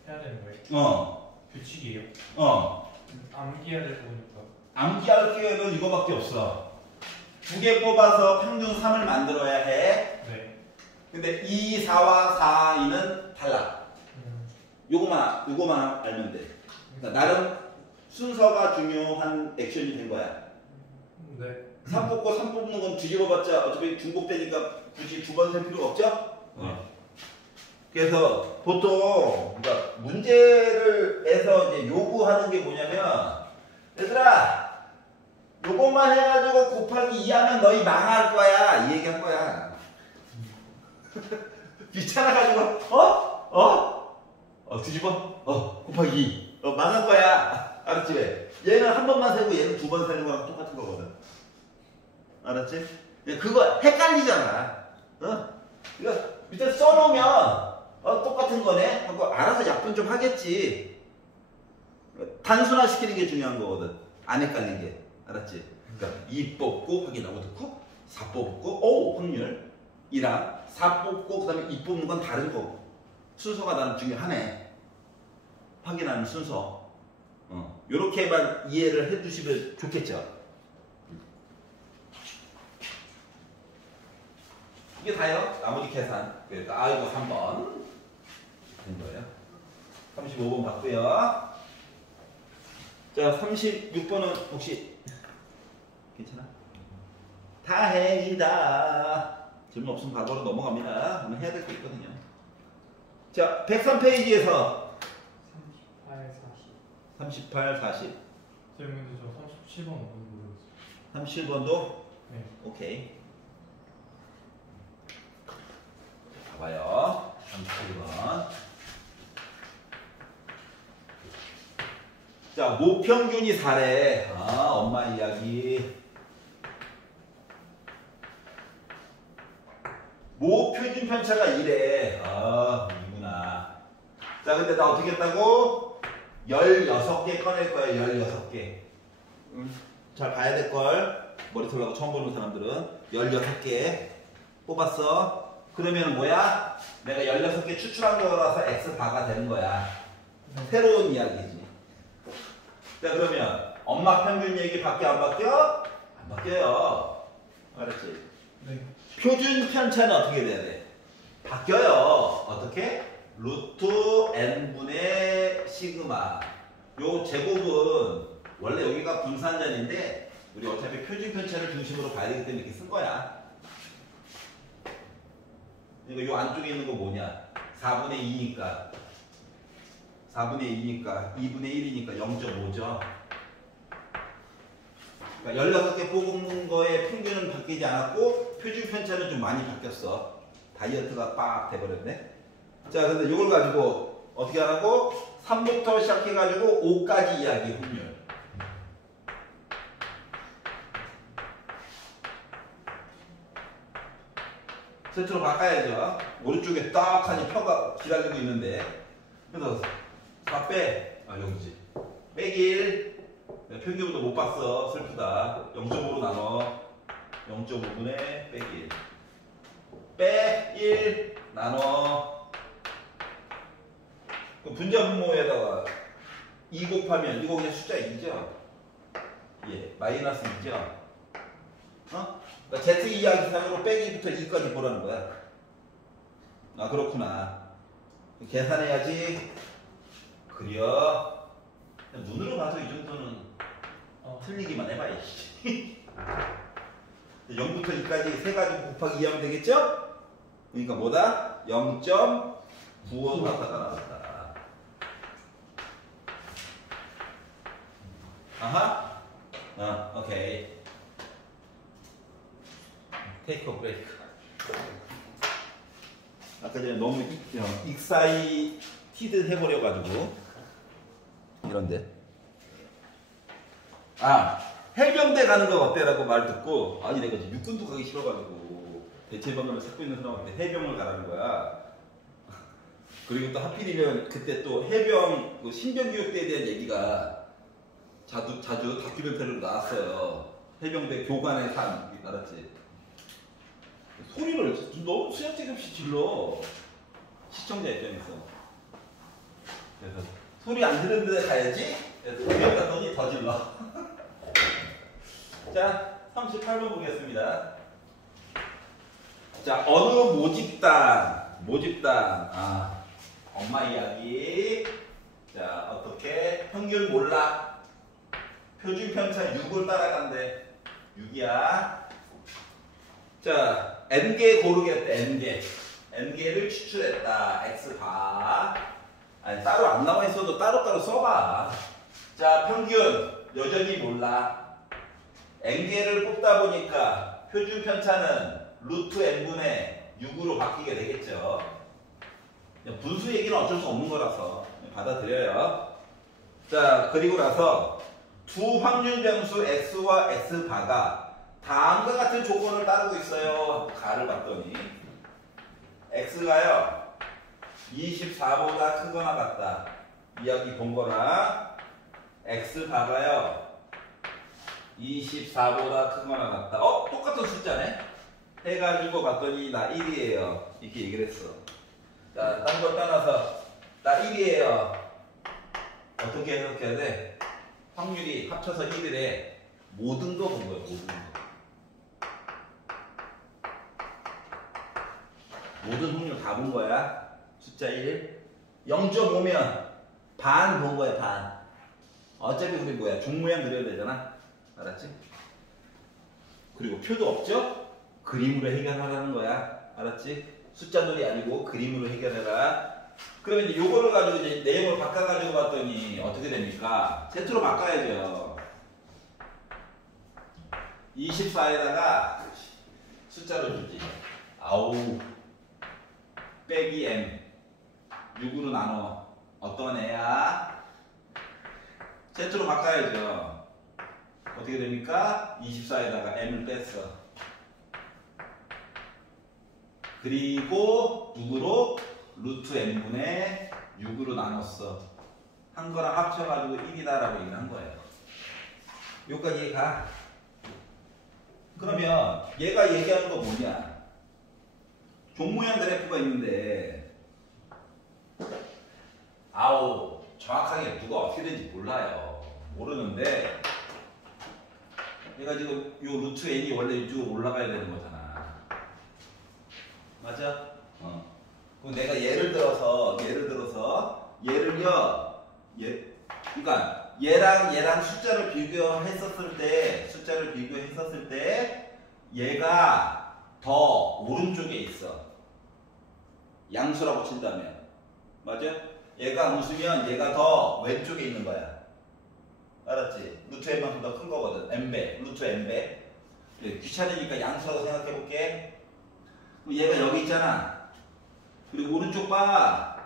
해야 되는 거예요? 규칙이에요? 암기해야 될 거니까. 암기할 기회는 이거밖에 없어. 2개 뽑아서 평균 3을 만들어야 해. 네. 근데 2, 4와 4, 2는 달라. 요거만 알면 돼. 그러니까 나름 순서가 중요한 액션이 된 거야. 네. 3 뽑고 3 뽑는 건 뒤집어봤자 어차피 중복되니까 굳이 두 번 셀 필요가 없죠? 그래서 보통 그러니까 문제를 해서 이제 요구하는 게 뭐냐면 얘들아 요것만 해가지고 곱하기 2하면 너희 망할 거야 이 얘기한 거야. 귀찮아가지고 뒤집어 곱하기 2 망할 거야. 알았지 왜? 얘는 한 번만 세고 얘는 두 번 세는 거랑 똑같은 거거든. 알았지? 그거 헷갈리잖아. 이거 밑에 써놓으면 똑같은 거네 하고 알아서 약분 좀 하겠지. 단순화 시키는 게 중요한 거거든. 안 헷갈린 게. 알았지? 그러니까 2 뽑고 확인하고 넣고 4 뽑고 확률 2랑 4 뽑고 그 다음에 2 뽑는 건 다른 거고 순서가 나는 중요하네. 확인하는 순서. 요렇게만 이해를 해주시면 좋겠죠. 이게 다요. 나머지 계산. 그러니까 이거 3번 된 거예요. 35번 봤고요. 자, 36번은 혹시 괜찮아? 다행이다. 질문 없으면 바로 넘어갑니다. 한번 해야 될 게 있거든요. 자, 103페이지에서 38, 40. 선생님 근데 저 37번 모르겠어요. 37번도? 네. 오케이. 봐봐요. 37번. 자, 모평균이 4래. 엄마 이야기. 모표준 편차가 2래. 이구나. 자, 근데 나 어떻게 했다고? 16개 꺼낼 거야, 16개. 잘 봐야 될걸. 머리털 나고 처음 보는 사람들은. 16개 뽑았어. 그러면 뭐야? 내가 16개 추출한 거라서 X4가 되는 거야. 새로운 이야기지. 자, 그러면 엄마 평균 얘기 바뀌어 안 바뀌어? 안 바뀌어요. 알았지? 네. 표준 편차는 어떻게 돼야 돼? 바뀌어요. 어떻게? 루트 n분의 시그마. 요 제곱은 원래 여기가 분산전인데 우리 어차피 표준 편차를 중심으로 봐야 되기 때문에 이렇게 쓴 거야. 그러니까 요 안쪽에 있는 거 뭐냐? 4분의 2니까 2분의 1이니까 0.5죠. 그러니까 16개 뽑은 거에 평균은 바뀌지 않았고 표준 편차는 좀 많이 바뀌었어. 다이어트가 빡 돼버렸네. 자, 근데 이걸 가지고 어떻게 하라고? 3부터 시작해가지고 5까지 이야기 확률. 세트로 바꿔야죠. 오른쪽에 딱하니 표가 기다리고 있는데. 그래서 4 빼. 여기지. 빼기 1. 평균도 못 봤어. 슬프다. 0.5로 나눠. 0.5분의 빼기 1. 빼 1 나눠. 분자분모에다가 2 곱하면 이거 그냥 숫자 2죠. 예, 마이너스 2죠. 그러니까 Z 이야기상으로 빼기부터 2까지 보라는 거야. 그렇구나. 계산해야지. 그려. 눈으로 봐서 이 정도는 틀리기만 해봐야지. 0부터 2까지 세 가지 곱하기 2 하면 되겠죠? 그러니까 뭐다? 0.95가 나왔다. 아하? 오케이. 테이크 브레이크. 아까 전에 너무 익사이티드 해버려가지고 이런데. 해병대 가는 거 어때라고 말 듣고 아니 내가 육군도 가기 싫어가지고 대체방감을 찾고 있는 사람한테 해병을 가라는 거야. 그리고 또 하필이면 그때 또 해병 신병교육대에 대한 얘기가 자주 다큐멘터리로 나왔어요. 해병대 교관의 삶. 알았지? 소리를 너무 수염책 없이 질러. 시청자 입장에서. 그래서 소리 안 들은 데 가야지? 그래서 소리를 갔더니 더 질러. 자, 38번 보겠습니다. 자, 어느 모집단. 엄마 이야기. 자, 어떻게? 평균 몰라. 표준 편차 6을 따라간대. 6이야. 자, n개 고르겠대. n개를 추출했다. x바. 아니, 따로 안 나와 있어도 따로따로 써봐. 자, 평균 여전히 몰라. n개를 뽑다 보니까 표준 편차는 루트 n분의 6으로 바뀌게 되겠죠. 분수 얘기는 어쩔 수 없는 거라서 받아들여요. 자, 그리고 나서 두 확률 변수 x와 x바가 다음과 같은 조건을 따르고 있어요. 가를 봤더니 x가요 24보다 크거나 같다. 이야기 본 거랑 x바가요 24보다 크거나 같다. 똑같은 숫자네. 해가지고 봤더니 나 1이에요. 이렇게 얘기를 했어. 자, 딴 걸 떠나서 나 1이에요. 어떻게 해석해야 돼? 확률이 합쳐서 1이래. 모든 거 본 거야. 모든 거. 모든 확률 다 본 거야. 숫자 1. 0.5면 반 본 거야. 반. 어차피 우리 뭐야? 종 모양 그려야 되잖아. 알았지? 그리고 표도 없죠? 그림으로 해결하라는 거야. 알았지? 숫자 놀이 아니고 그림으로 해결해라. 그러면 이제 요거를 가지고 이제 내용을 바꿔가지고 봤더니 어떻게 됩니까? 세트로 바꿔야죠. 24에다가 숫자를 주지. 아우 빼기 m 6으로 나눠. 어떤 애야? 세트로 바꿔야죠. 어떻게 됩니까? 24에다가 m을 뺐어. 그리고 누구로? 루트 n분의 6으로 나눴어. 한 거랑 합쳐가지고 1이다라고 얘기를 한 거예요. 여기까지 이해가? 그러면 얘가 얘기하는 거 뭐냐? 종 모양 그래프가 있는데 아우 정확하게 누가 어떻게 되는지 몰라요. 모르는데 얘가 지금 요 루트 n이 원래 이쪽으로 올라가야 되는 거잖아. 맞아? 그럼 내가 예를 들어서 얘를요 그러니까 얘랑 숫자를 비교했었을 때 얘가 더 오른쪽에 있어. 양수라고 친다면. 맞아? 얘가 웃으면 얘가 더 왼쪽에 있는 거야. 알았지? 루트 n만큼 더 큰 거거든. n배, 루트 n배. 귀찮으니까 양수라고 생각해 볼게. 얘가 여기 있잖아. 그리고 오른쪽 바랑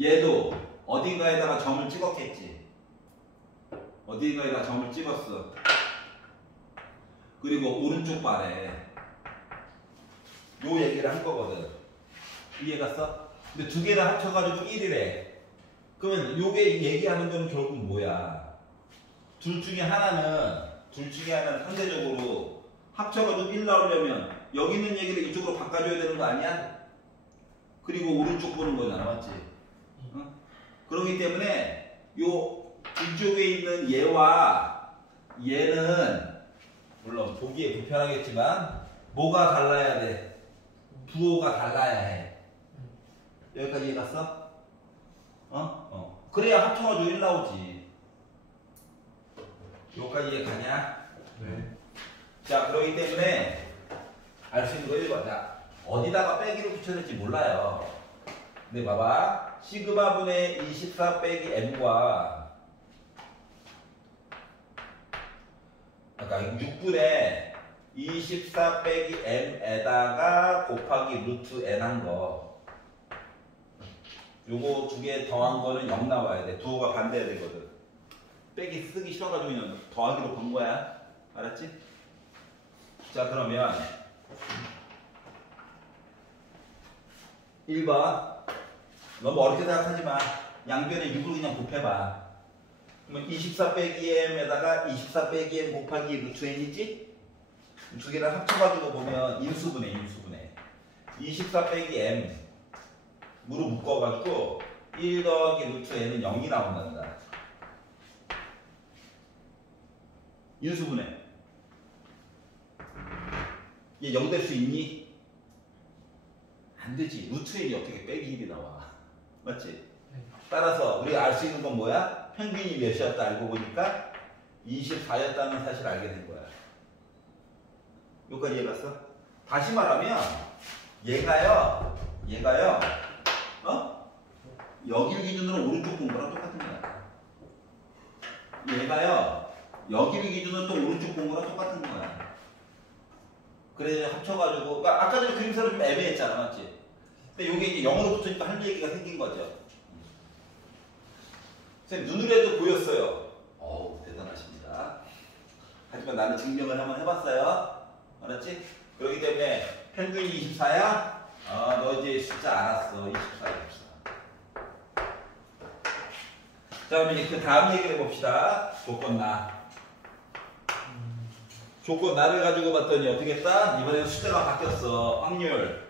얘도 어딘가에다가 점을 찍었겠지. 어딘가에다가 점을 찍었어. 그리고 오른쪽 바래 요 얘기를 한 거거든. 이해갔어? 근데 두 개를 합쳐가지고 1이래. 그러면 요게 얘기하는 거는 결국 뭐야? 둘 중에 하나는 상대적으로 합쳐가지고 1 나오려면 여기 있는 얘기를 이쪽으로 바꿔줘야 되는 거 아니야? 그리고 오른쪽 보는 거잖아. 맞지? 그렇기 때문에 요 이쪽에 있는 얘와 얘는 물론 보기에 불편하겠지만 뭐가 달라야 돼? 부호가 달라야 해. 여기까지 이해갔어? 그래야 합쳐가지고 1 나오지. 여기까지 이해가냐? 네. 자, 그렇기 때문에 알 수 있는 거 1번. 자, 어디다가 빼기로 붙여야 될지 몰라요. 근데 봐봐. 시그마분의 24 빼기 m과 아까 6분의 24 빼기 m에다가 곱하기 루트 n 한 거. 요거 두 개 더한 거는 0 나와야 돼. 부호가 반대해야 되거든. 빼기 쓰기 싫어가지고 그냥 더하기로 본 거야. 알았지? 자, 그러면 1번 너무 어렵게 생각하지 마. 양변에 6을 그냥 곱해봐. 그러면 24 빼기 m에다가 24 빼기 m 곱하기 루트 n이지? 두 개를 합쳐가지고 보면 인수분해. 24 빼기 m 무로 묶어가지고 1 더하기 루트 n은 0이 나온단다. 인수분해. 얘 0 될 수 있니? 안 되지. 루트 n이 어떻게 빼기 1이 나와. 맞지? 따라서 우리가 알 수 있는 건 뭐야? 평균이 몇이었다 알고 보니까 24였다는 사실을 알게 된 거야. 여기까지 이해갔어? 다시 말하면 얘가요 여기 기준으로 오른쪽 공부랑 똑같은 거야. 얘가요 여기 기준으로 또 오른쪽 공부랑 똑같은 거야. 그래서 합쳐가지고 그러니까 아까 전에 그림새로 좀 애매했잖아. 맞지? 근데 이게 이제 영어로 붙으니까 할 얘기가 생긴 거죠. 선생님 눈으로 해도 보였어요. 어우 대단하십니다. 하지만 나는 증명을 한번 해봤어요. 알았지? 그렇기 때문에 평균이 24야? 너 이제 숫자 알았어. 24. 자 그럼 이제 그 다음 얘기를 해봅시다. 조건 나. 조건 나를 가지고 봤더니 어떻게 했다? 이번에는 숫자가 바뀌었어. 확률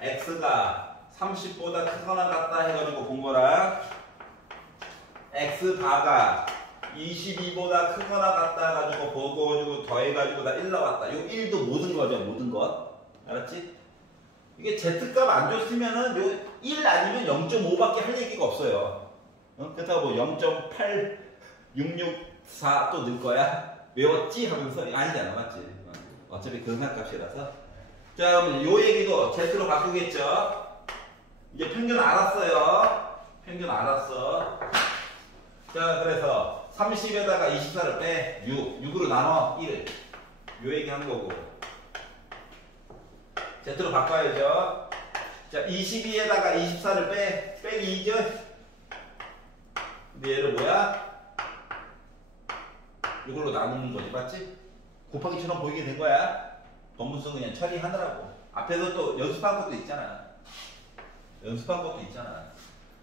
x가 30보다 크거나 같다 해가지고 본 거랑 x바가 22보다 크거나 같다 가지고 보고 가지고 더해가지고 다 1 나왔다. 요 1도 모든 거죠. 모든 것. 알았지? 이게 z값 안 줬으면은 요 1 아니면 0.5밖에 할 얘기가 없어요. 그렇다고 뭐 0.8664 또 넣을 거야? 외웠지? 하면서 아니잖아. 맞지? 어차피 근사값이라서. 자 그럼 요 얘기도 z로 바꾸겠죠? 이제 평균 알았어요. 평균 알았어. 자 그래서 30에다가 24를 빼 6으로 나눠 1 요 얘기 한 거고 Z로 바꿔야죠. 자 22에다가 24를 빼기 2죠. 근데 얘를 뭐야? 이걸로 나누는 거지. 맞지? 곱하기처럼 보이게 된 거야. 본문서 그냥 처리하느라고. 앞에서 또 연습한 것도 있잖아.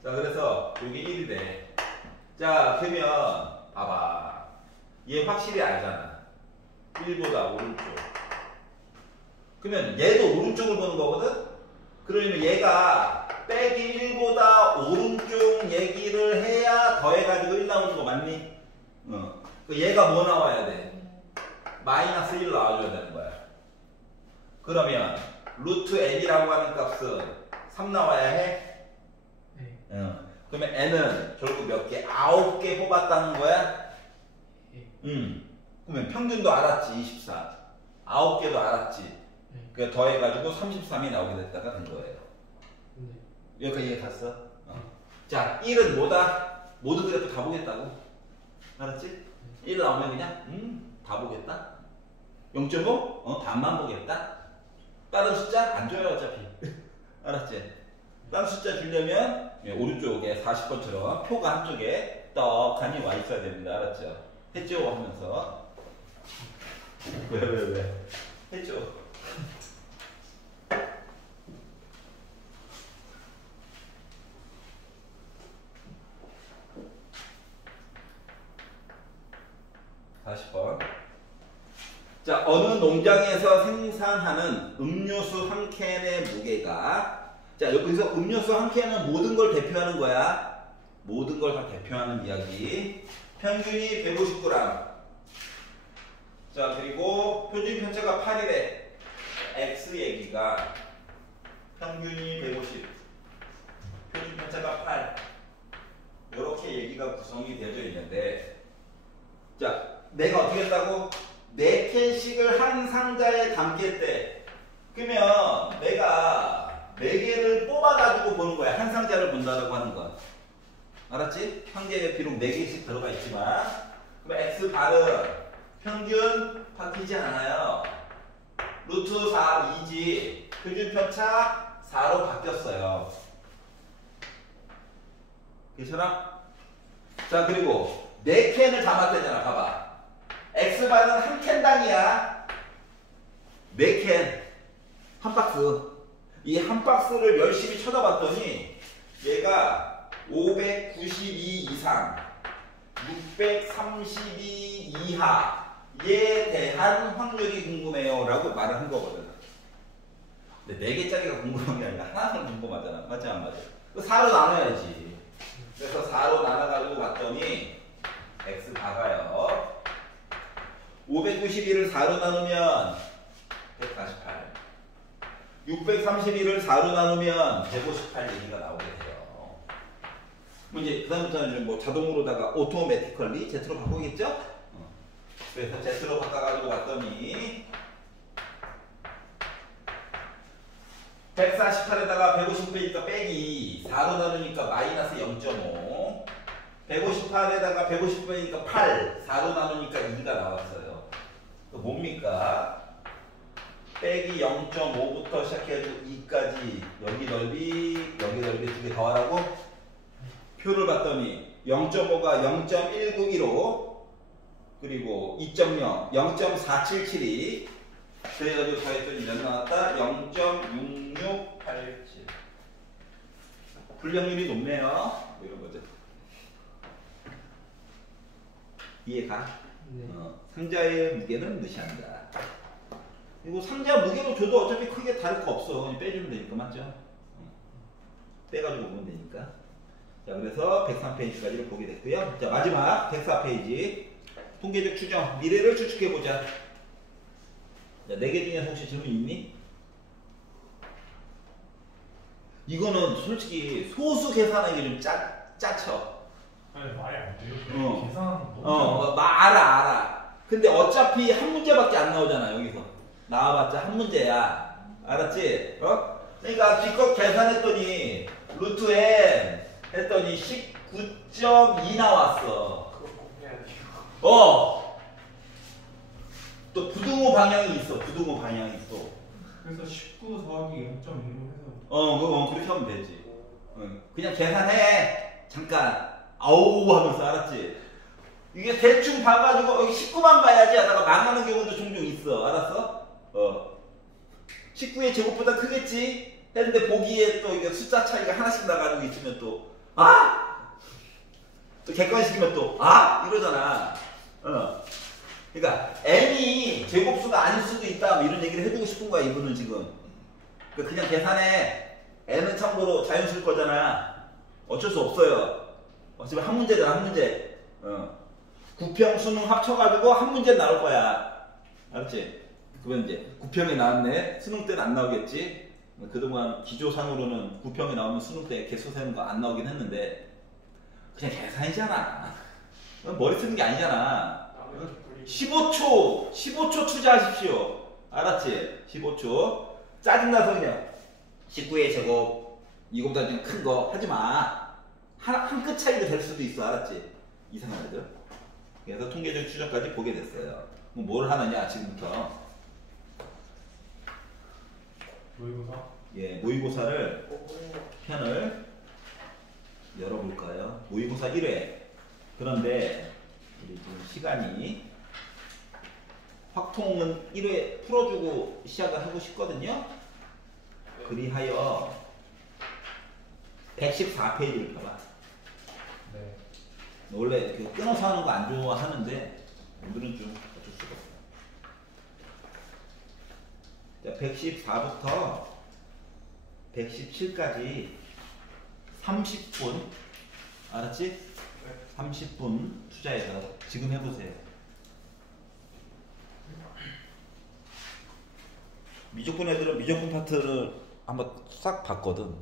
자 그래서 이게 1이 돼. 자 그러면 봐봐. 얘 확실히 알잖아. 1보다 오른쪽. 그러면 얘도 오른쪽을 보는 거거든? 그러면 얘가 빼기 1보다 오른쪽 얘기를 해야 더해가지고 1 나오는 거 맞니? 얘가 뭐 나와야 돼? 마이너스 1 나와줘야 되는 거야. 그러면 루트 n이라고 하는 값은 3 나와야 해? 네. 그러면 n은 결국 몇 개? 9개 뽑았다는 거야? 그러면 평균도 알았지. 24. 9개도 알았지. 네. 그래 더해가지고 33이 나오게 됐다가 된 거예요. 네. 여기까지 이해 갔어? 자 1은 뭐다? 모두 그래도 다 보겠다고. 알았지? 1 나오면 그냥 다 보겠다. 0.5? 반만 보겠다. 다른 숫자 안 줘요 어차피. 알았지? 다른 숫자 주려면 오른쪽에 40번처럼 표가 한쪽에 떡하니 와 있어야 됩니다. 알았죠? 했죠? 하면서 왜? 했죠? 자, 어느 농장에서 생산하는 음료수 한 캔의 무게가 자, 여기서 음료수 한 캔은 모든 걸 대표하는 거야. 모든 걸 다 대표하는 이야기. 평균이 150g. 자, 그리고 표준 편차가 8이래. X 얘기가 평균이 150. 표준 편차가 8. 이렇게 얘기가 구성이 되어져 있는데 자, 내가 어떻게 했다고? 4캔씩을 한 상자에 담겠대. 그러면 내가 4개를 뽑아가지고 보는 거야. 한 상자를 본다라고 하는 거야. 알았지? 한 개에 비록 4개씩 들어가 있지만 그럼 X발은 평균 바뀌지 않아요. 루트 4, 2지. 표준 편차 4로 바뀌었어요. 괜찮아? 자, 그리고 4캔을 담았대잖아. 봐봐. X발은 한 캔당이야. 4캔. 한 박스. 이 한 박스를 열심히 쳐다봤더니 얘가 592 이상, 632 이하에 대한 확률이 궁금해요 라고 말을 한 거거든. 근데 4개짜리가 궁금한 게 아니라 하나는 궁금하잖아. 맞지 안 맞아? 4로 나눠야지. 그래서 4로 나눠가지고 봤더니 x 다가요. 591을 4로 나누면 148, 631을 4로 나누면 158 얘기가 나오게 돼요. 이제 그다음부터는 뭐 자동으로다가 오토매티컬리 Z로 바꾸겠죠? 그래서 Z로 바꿔가지고 봤더니 148에다가 150 빼니까 빼기 4로 나누니까 마이너스 0.5, 158에다가 150 빼니까 8, 4로 나누니까 2가 나왔어요. 그 뭡니까? 빼기 0.5부터 시작해가지고 2까지 여기 넓이 두 개 더하라고 표를 봤더니 0.5가 0.1915 그리고 2.0 0.4772 그래가지고 더했더니 몇 나왔다? 0.6687 불량률이 높네요. 이런 거죠. 이해가? 네. 상자의 무게는 무시한다. 그리고 상자 무게로 줘도 어차피 크게 다를 거 없어. 그냥 빼주면 되니까, 맞죠? 빼가지고 보면 되니까. 자, 그래서 103페이지까지를 보게 됐고요. 자, 마지막 104페이지. 통계적 추정. 미래를 추측해보자. 자, 4개 중에서 혹시 질문 있니? 이거는 솔직히 소수 계산하기 좀 짜쳐. 아니 말이 안 돼요. 어. 계산 너무 알아. 근데 어차피 한 문제밖에 안 나오잖아, 여기서. 나와봤자 한 문제야. 알았지? 그러니까 기껏 계산했더니 루트 n 했더니 19.2 나왔어. 그거 꼭 해야 돼요. 또 부등호 방향이 있어. 부등호 방향이 있어. 그래서 19 더하기 0.1로 해서 그렇게 하면 되지. 그냥 계산해. 잠깐. 아우 하면서, 알았지? 이게 대충 봐가지고 여기 19만 봐야지 하다가 망하는 경우도 종종 있어. 알았어? 19의 제곱보다 크겠지? 했는데 보기에 또 이게 숫자 차이가 하나씩 나가지고 있으면 또 또 객관식이면 또 이러잖아. 그러니까 n이 제곱수가 아닐 수도 있다 뭐 이런 얘기를 해주고 싶은 거야 이분은 지금. 그러니까 그냥 계산해. n은 참고로 자연수일 거잖아. 어쩔 수 없어요. 어차피 한 문제잖아, 한 문제. 구평 수능 합쳐가지고 한 문제 나올 거야. 알았지? 그러면 이제 구평이 나왔네. 수능 때는 안 나오겠지. 그동안 기조상으로는 구평이 나오면 수능 때 개수 세는 거 안 나오긴 했는데 그냥 계산이잖아. 머리 쓰는 게 아니잖아. 15초 투자하십시오. 알았지? 15초. 짜증나서 그냥 19의 제곱 이거보다 좀 큰 거 하지 마. 한 끗 차이도 될 수도 있어. 알았지? 이상한 애들. 그래서 통계적 추정까지 보게 됐어요. 뭘 하느냐 지금부터. 모의고사? 예, 모의고사를 편을 열어볼까요? 모의고사 1회. 그런데 우리 지금 시간이 확통은 1회 풀어주고 시작을 하고 싶거든요. 그리하여 114페이지를 봐봐. 네. 원래 끊어서 하는 거 안 좋아하는데 오늘은 좀 어쩔 수가 없어. 자, 114부터 117까지 30분. 알았지? 30분 투자해서 지금 해보세요. 미적분 애들은 미적분 파트를 한번 싹 봤거든.